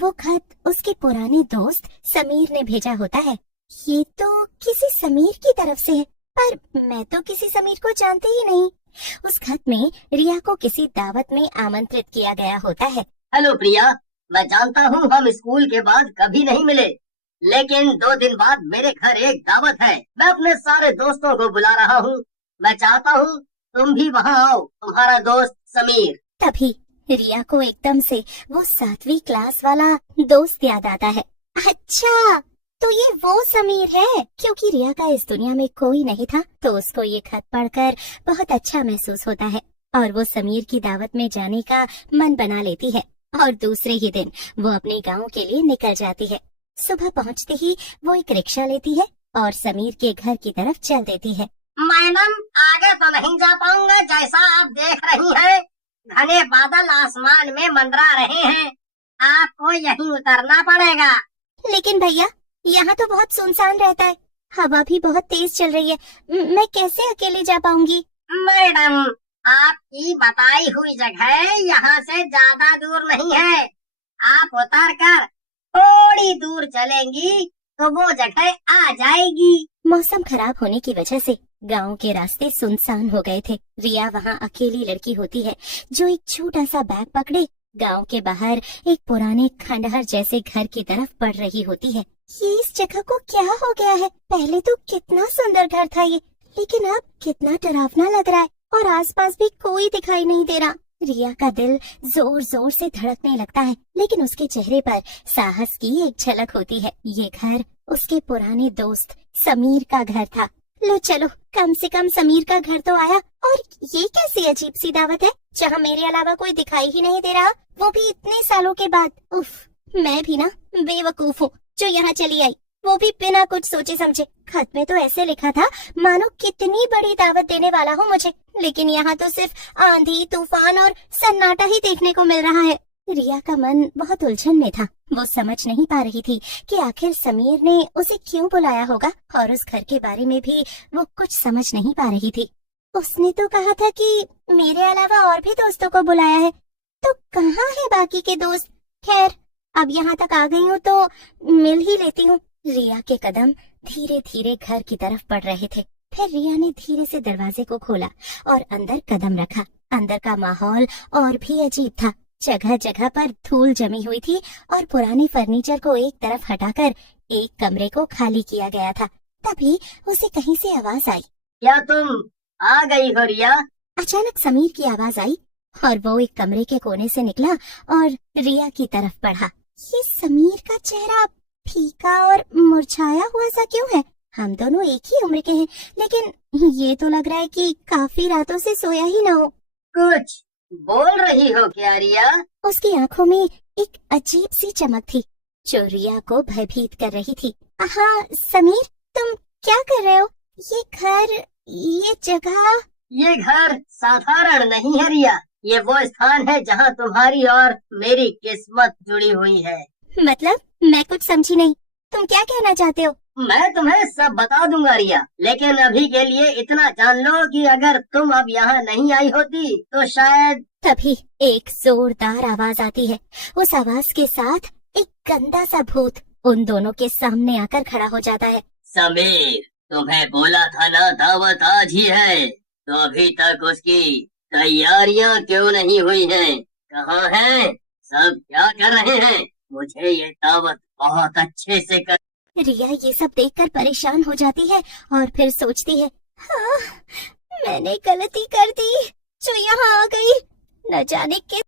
वो खत उसके पुराने दोस्त समीर ने भेजा होता है। ये तो किसी समीर की तरफ से है, पर मैं तो किसी समीर को जानती ही नहीं। उस खत में रिया को किसी दावत में आमंत्रित किया गया होता है। हेलो प्रिया, मैं जानता हूँ हम स्कूल के बाद कभी नहीं मिले, लेकिन 2 दिन बाद मेरे घर एक दावत है। मैं अपने सारे दोस्तों को बुला रहा हूँ। मैं चाहता हूँ तुम भी वहाँ आओ। तुम्हारा दोस्त समीर। तभी रिया को एकदम से वो 7वीं क्लास वाला दोस्त याद आता है। अच्छा, तो ये वो समीर है। क्योंकि रिया का इस दुनिया में कोई नहीं था, तो उसको ये खत पढ़कर बहुत अच्छा महसूस होता है और वो समीर की दावत में जाने का मन बना लेती है। और दूसरे ही दिन वो अपने गांव के लिए निकल जाती है। सुबह पहुंचते ही वो एक रिक्शा लेती है और समीर के घर की तरफ चल देती है। मैडम, आगे तो नहीं जा पाऊंगा। जैसा आप देख रही हैं, घने बादल आसमान में मंडरा रहे हैं। आपको यहीं उतरना पड़ेगा। लेकिन भैया, यहाँ तो बहुत सुनसान रहता है, हवा भी बहुत तेज चल रही है, मैं कैसे अकेले जा पाऊंगी? मैडम, आपकी बताई हुई जगह यहाँ से ज्यादा दूर नहीं है। आप उतर कर थोड़ी दूर चलेंगी तो वो जगह आ जाएगी। मौसम खराब होने की वजह से गांव के रास्ते सुनसान हो गए थे। रिया वहाँ अकेली लड़की होती है जो एक छोटा सा बैग पकड़े गांव के बाहर एक पुराने खंडहर जैसे घर की तरफ बढ़ रही होती है। ये इस जगह को क्या हो गया है? पहले तो कितना सुंदर घर था ये, लेकिन अब कितना डरावना लग रहा है और आसपास भी कोई दिखाई नहीं दे रहा। रिया का दिल जोर जोर से धड़कने लगता है, लेकिन उसके चेहरे पर साहस की एक झलक होती है। ये घर उसके पुराने दोस्त समीर का घर था। लो चलो, कम से कम समीर का घर तो आया। और ये कैसी अजीब सी दावत है जहाँ मेरे अलावा कोई दिखाई ही नहीं दे रहा, वो भी इतने सालों के बाद। उफ, मैं भी ना बेवकूफ हूँ जो यहाँ चली आई, वो भी बिना कुछ सोचे समझे। खत में तो ऐसे लिखा था मानो कितनी बड़ी दावत देने वाला हूँ मुझे, लेकिन यहाँ तो सिर्फ आंधी तूफान और सन्नाटा ही देखने को मिल रहा है। रिया का मन बहुत उलझन में था। वो समझ नहीं पा रही थी कि आखिर समीर ने उसे क्यों बुलाया होगा, और उस घर के बारे में भी वो कुछ समझ नहीं पा रही थी। उसने तो कहा था कि मेरे अलावा और भी दोस्तों को बुलाया है, तो कहाँ है बाकी के दोस्त? खैर, अब यहाँ तक आ गई हूँ तो मिल ही लेती हूँ। रिया के कदम धीरे धीरे घर की तरफ बढ़ रहे थे। फिर रिया ने धीरे से दरवाजे को खोला और अंदर कदम रखा। अंदर का माहौल और भी अजीब था। जगह जगह पर धूल जमी हुई थी और पुराने फर्नीचर को एक तरफ हटाकर एक कमरे को खाली किया गया था। तभी उसे कहीं से आवाज आई। क्या तुम आ गई हो रिया? अचानक समीर की आवाज आई और वो एक कमरे के कोने से निकला और रिया की तरफ बढ़ा। ये समीर का चेहरा फीका और मुरझाया हुआ सा क्यों है? हम दोनों एक ही उम्र के हैं, लेकिन ये तो लग रहा है कि काफी रातों से सोया ही न हो। कुछ बोल रही हो क्या रिया? उसकी आंखों में एक अजीब सी चमक थी जो रिया को भयभीत कर रही थी। हाँ समीर, तुम क्या कर रहे हो? ये घर, ये जगह। ये घर साधारण नहीं है रिया। ये वो स्थान है जहाँ तुम्हारी और मेरी किस्मत जुड़ी हुई है। मतलब? मैं कुछ समझी नहीं, तुम क्या कहना चाहते हो? मैं तुम्हें सब बता दूंगा रिया, लेकिन अभी के लिए इतना जान लो कि अगर तुम अब यहाँ नहीं आई होती तो शायद। तभी एक जोरदार आवाज आती है। उस आवाज के साथ एक गंदा सा भूत उन दोनों के सामने आकर खड़ा हो जाता है। समीर, तुम्हें बोला था ना दावत आज ही है, तो अभी तक उसकी तैयारियां क्यों नहीं हुई हैं? कहाँ हैं? सब क्या कर रहे हैं? मुझे ये दावत बहुत अच्छे से कर। रिया ये सब देखकर परेशान हो जाती है और फिर सोचती है, हाँ, मैंने गलती कर दी जो यहाँ आ गई। न जाने किस